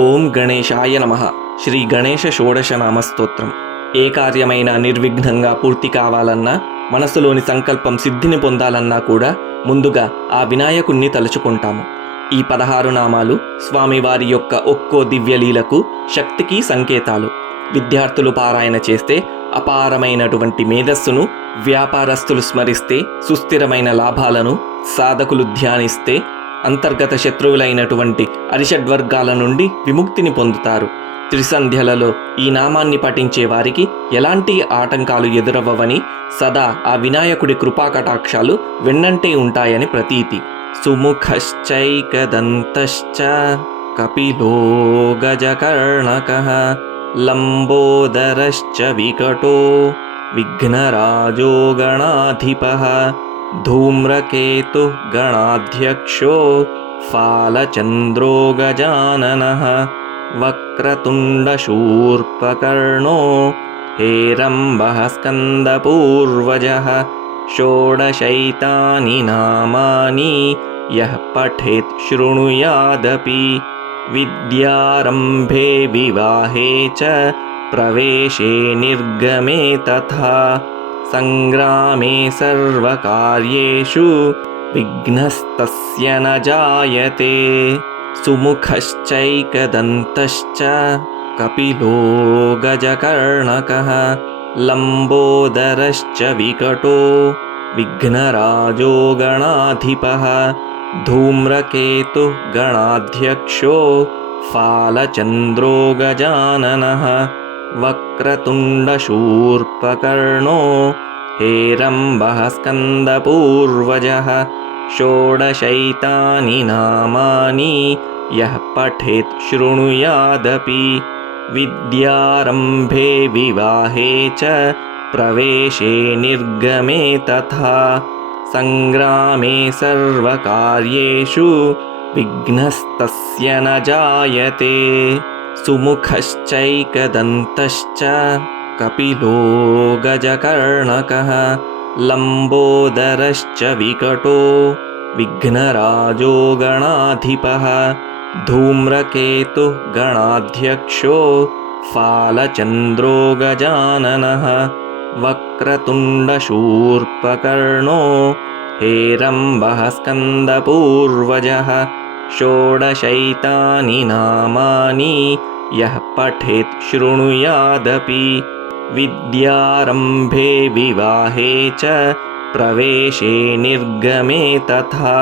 ఓం గణేశాయ నమః. శ్రీ గణేశ షోడశ నామస్తోత్రం. ఏ కార్యమైనా నిర్విఘ్నంగా పూర్తి కావాలన్నా, మనసులోని సంకల్పం సిద్ధిని పొందాలన్నా కూడా ముందుగా ఆ వినాయకుణ్ణి తలుచుకుంటాము. ఈ 16 నామాలు స్వామివారి యొక్క ఒక్కో దివ్యలీలకు, శక్తికి సంకేతాలు. విద్యార్థులు పారాయణ చేస్తే అపారమైనటువంటి మేధస్సును, వ్యాపారస్తులు స్మరిస్తే సుస్థిరమైన లాభాలను, సాధకులు ధ్యానిస్తే అంతర్గత శత్రువులైనటువంటి అరిషడ్వర్గాల నుండి విముక్తిని పొందుతారు. త్రిసంధ్యలలో ఈ నామాన్ని పఠించే వారికి ఎలాంటి ఆటంకాలు ఎదురవ్వవని, సదా ఆ వినాయకుడి కృపాకటాక్షాలు వెన్నంటే ఉంటాయని ప్రతీతి. సుముఖశ్చైకదంతశ్చ కపిలో గజకర్ణకః లంబోదరశ్చ వికటో విఘ్నరాజో గణాధిపః ధూమ్రకేతు గణాధ్యక్షో ఫాలచంద్రో గజాననః వక్రతుండశూర్పకర్ణో హేరంబః స్కందపూర్వజః షోడశైతాని నామాని యః పఠేత్ శృణుయాదపి విద్యారంభే వివాహే చ ప్రవేశే నిర్గమే తథా సంగ్రామే సర్వకార్యేషు విఘ్నస్తస్య న జాయతే. సుముఖశ్చైకదంతశ్చ కపిలో గజకర్ణకః లంబోదరశ్చ వికటో విఘ్నరాజో గణాధిపః ధూమ్రకేతు గణాధ్యక్షో ఫాలచంద్రో గజాననః వక్రతుండశూర్పకర్ణో హేరంబః స్కందపూర్వజః షోడశైతాని నామాని యః పఠేత్ శృణుయాదపి విద్యారంభే వివాహే చ ప్రవేశే నిర్గమే తథా సంగ్రామే సర్వకార్యేషు విఘ్నస్తస్య న జాయతే. సుముఖశ్చైకదంతశ్చ కపిలో గజకర్ణకః లంబోదరశ్చ వికటో విఘ్నరాజో గణాధిపః ధూమ్రకేతు గణాధ్యక్షో ఫాలచంద్రో గజాననః వక్రతుండశూర్పకర్ణో హేరంబః స్కందపూర్వజః షోడశైతాని నామాని యః పఠేత్ శృణుయాదపి విద్యారంభే వివాహే చ ప్రవేశే నిర్గమే తథా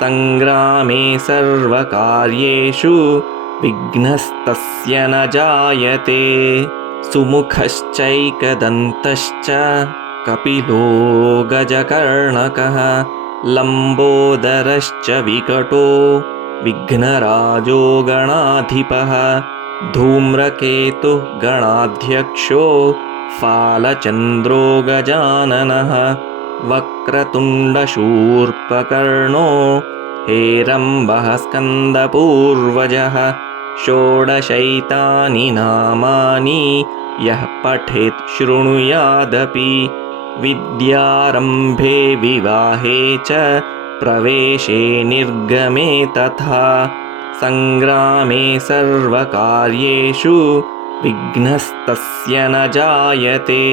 సంగ్రామే సర్వకార్యేషు విఘ్నస్తస్య న జాయతే. సుముఖశ్చైకదంతశ్చ కపిలో గజకర్ణకః లంబోదరశ్చ వికటో విఘ్నరాజో గణాధిపః ధూమ్రకేతు గణాధ్యక్షో ఫాలచంద్రో గజాననః వక్రతుండశూర్పకర్ణో హేరంబః స్కందపూర్వజః షోడశైతాని నామాని యః పఠేత్ శృణుయాదపి విద్యారంభే వివాహే చ ప్రవేశే నిర్గమే తథా సంగ్రామే సర్వకార్యేషు విఘ్నస్తస్య న జాయతే.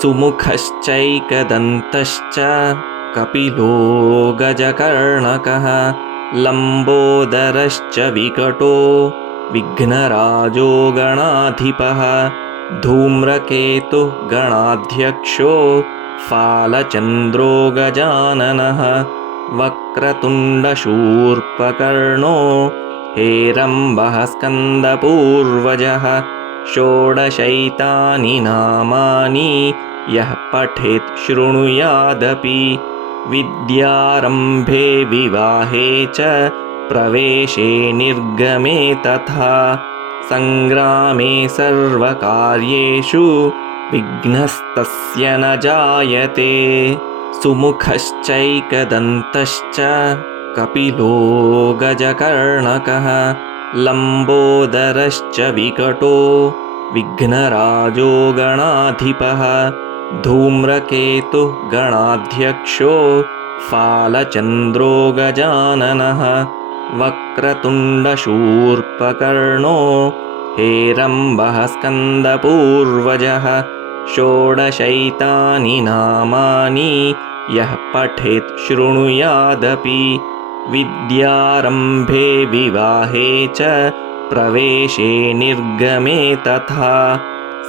సుముఖశ్చైకదంతశ్చ కపిలో గజకర్ణకః లంబోదరశ్చ వికటో విఘ్నరాజో గణాధిపః ధూమ్రకేతు గణాధ్యక్షో ఫాలచంద్రో గజాననః వక్రతుండశూర్పకర్ణో హేరంబః స్కందపూర్వజః షోడశైతాని నామాని యః పఠేత్ శృణుయాదపి విద్యారంభే వివాహే చ ప్రవేశే నిర్గమే తథా సంగ్రామే సర్వకార్యేషు విఘ్నస్తస్య న జాయతే. సుముఖశ్చైకదంతశ్చ కపిలో గజకర్ణకః లంబోదరశ్చ వికటో విఘ్నరాజో గణాధిపః ధూమ్రకేతు గణాధ్యక్షో ఫాలచంద్రో గజాననః वक्रतुण्डशूर्पकर्णो हेरम्बः स्कन्दपूर्वजः षोडशैतानि नामानि यः पठेत् शृणुयादपि विद्यारम्भे विवाहे च प्रवेशे निर्गमे तथा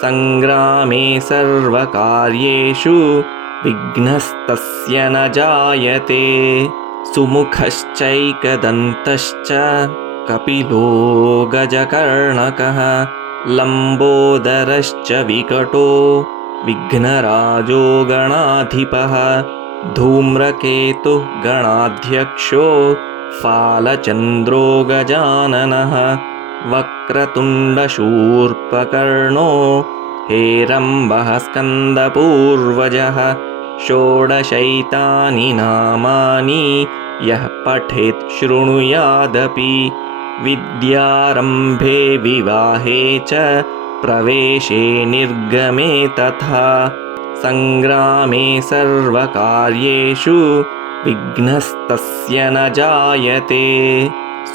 सङ्ग्रामे सर्वकार्येषु विघ्नस्तस्य न जायते सुमुखश्चैकदन्तश्च कपिलो गजकर्णकः लम्बोदरश्च विकटो विघ्नराजो गणाधिपः धूम्रकेतुः गणाध्यक्षो फालचन्द्रो गजाननः वक्रतुण्डशूर्पकर्णो हेरम्बः स्कन्दपूर्वजः षोडशैतानि नामानि यः पठेत् शृणुयादपि विद्यारम्भे विवाहे च प्रवेशे निर्गमे तथा सङ्ग्रामे सर्वकार्येषु विघ्नस्तस्य न जायते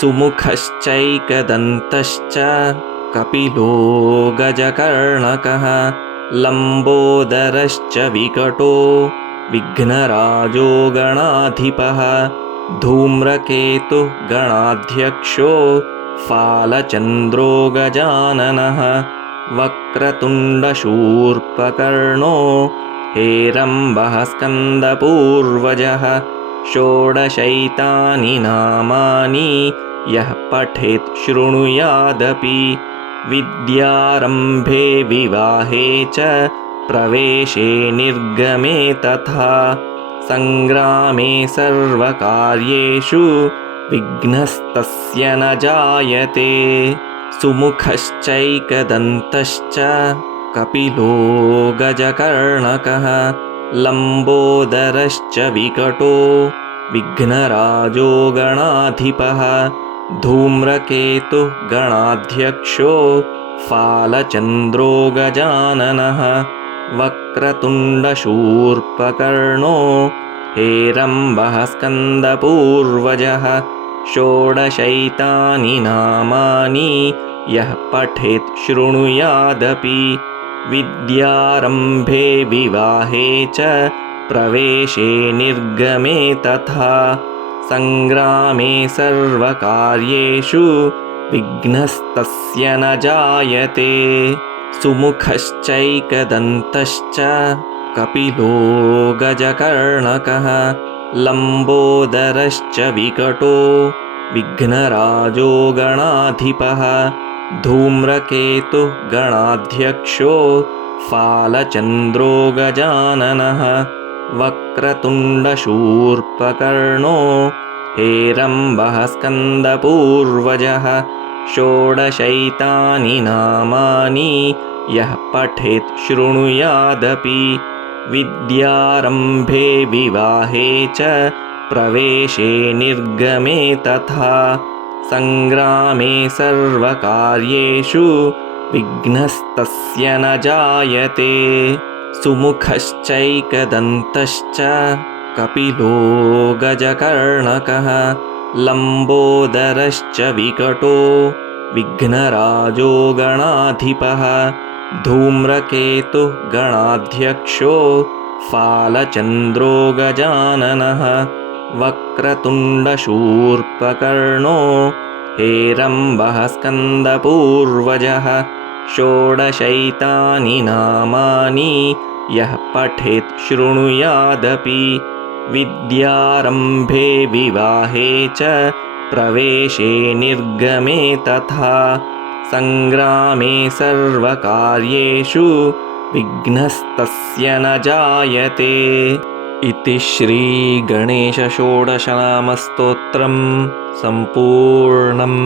सुमुखश्चैकदन्तश्च कपिलो गजकर्णकः लम्बोदरश्च विकटो विघ्नराजो गणाधिपः धूम्रकेतुः गणाध्यक्षो फालचन्द्रो गजाननः वक्रतुण्डशूर्पकर्णो हेरम्बः स्कन्दपूर्वजः षोडशैतानि नामानि यः पठेत् शृणुयादपि विद्यारम्भे विवाहे च प्रवेशे निर्गमे तथा सङ्ग्रामे सर्वकार्येषु विघ्नस्तस्य न जायते सुमुखश्चैकदन्तश्च कपिलो गजकर्णकः लम्बोदरश्च विकटो विघ्नराजो गणाधिपः धूम्रकेतुः गणाध्यक्षो फालचन्द्रो गजाननः वक्रतुण्डशूर्पकर्णो हेरम्बः स्कन्दपूर्वजः षोडशैतानि नामानि यः पठेत् शृणुयादपि विद्यारम्भे विवाहे च प्रवेशे निर्गमे तथा सङ्ग्रामे सर्वकार्येषु विघ्नस्तस्य न जायते सुमुखश्चैकदन्तश्च कपिलो गजकर्णकः लम्बोदरश्च विकटो विघ्नराजो गणाधिपः धूम्रकेतुः गणाध्यक्षो फालचन्द्रो गजाननः वक्रतुण्डशूर्पकर्णो हेरम्बः स्कन्दपूर्वजः षोडशैतानि नामानि यः पठेत् शृणुयादपि विद्यारम्भे विवाहे च प्रवेशे निर्गमे तथा सङ्ग्रामे सर्वकार्येषु विघ्नस्तस्य न जायते सुमुखश्चैकदन्तश्च कपिलो गजकर्णकः लम्बोदरश्च विकटो विघ्नराजो गणाधिपः धूम्रकेतुः गणाध्यक्षो फालचन्द्रो गजाननः वक्रतुण्डशूर्पकर्णो हेरम्बः स्कन्दपूर्वजः षोडशैतानि नामानि यः पठेत् शृणुयादपि विद्यारम्भे विवाहे च प्रवेशे निर्गमे तथा सङ्ग्रामे सर्वकार्येषु विघ्नस्तस्य न जायते इति श्रीगणेशषोडशनामस्तोत्रं सम्पूर्णम्।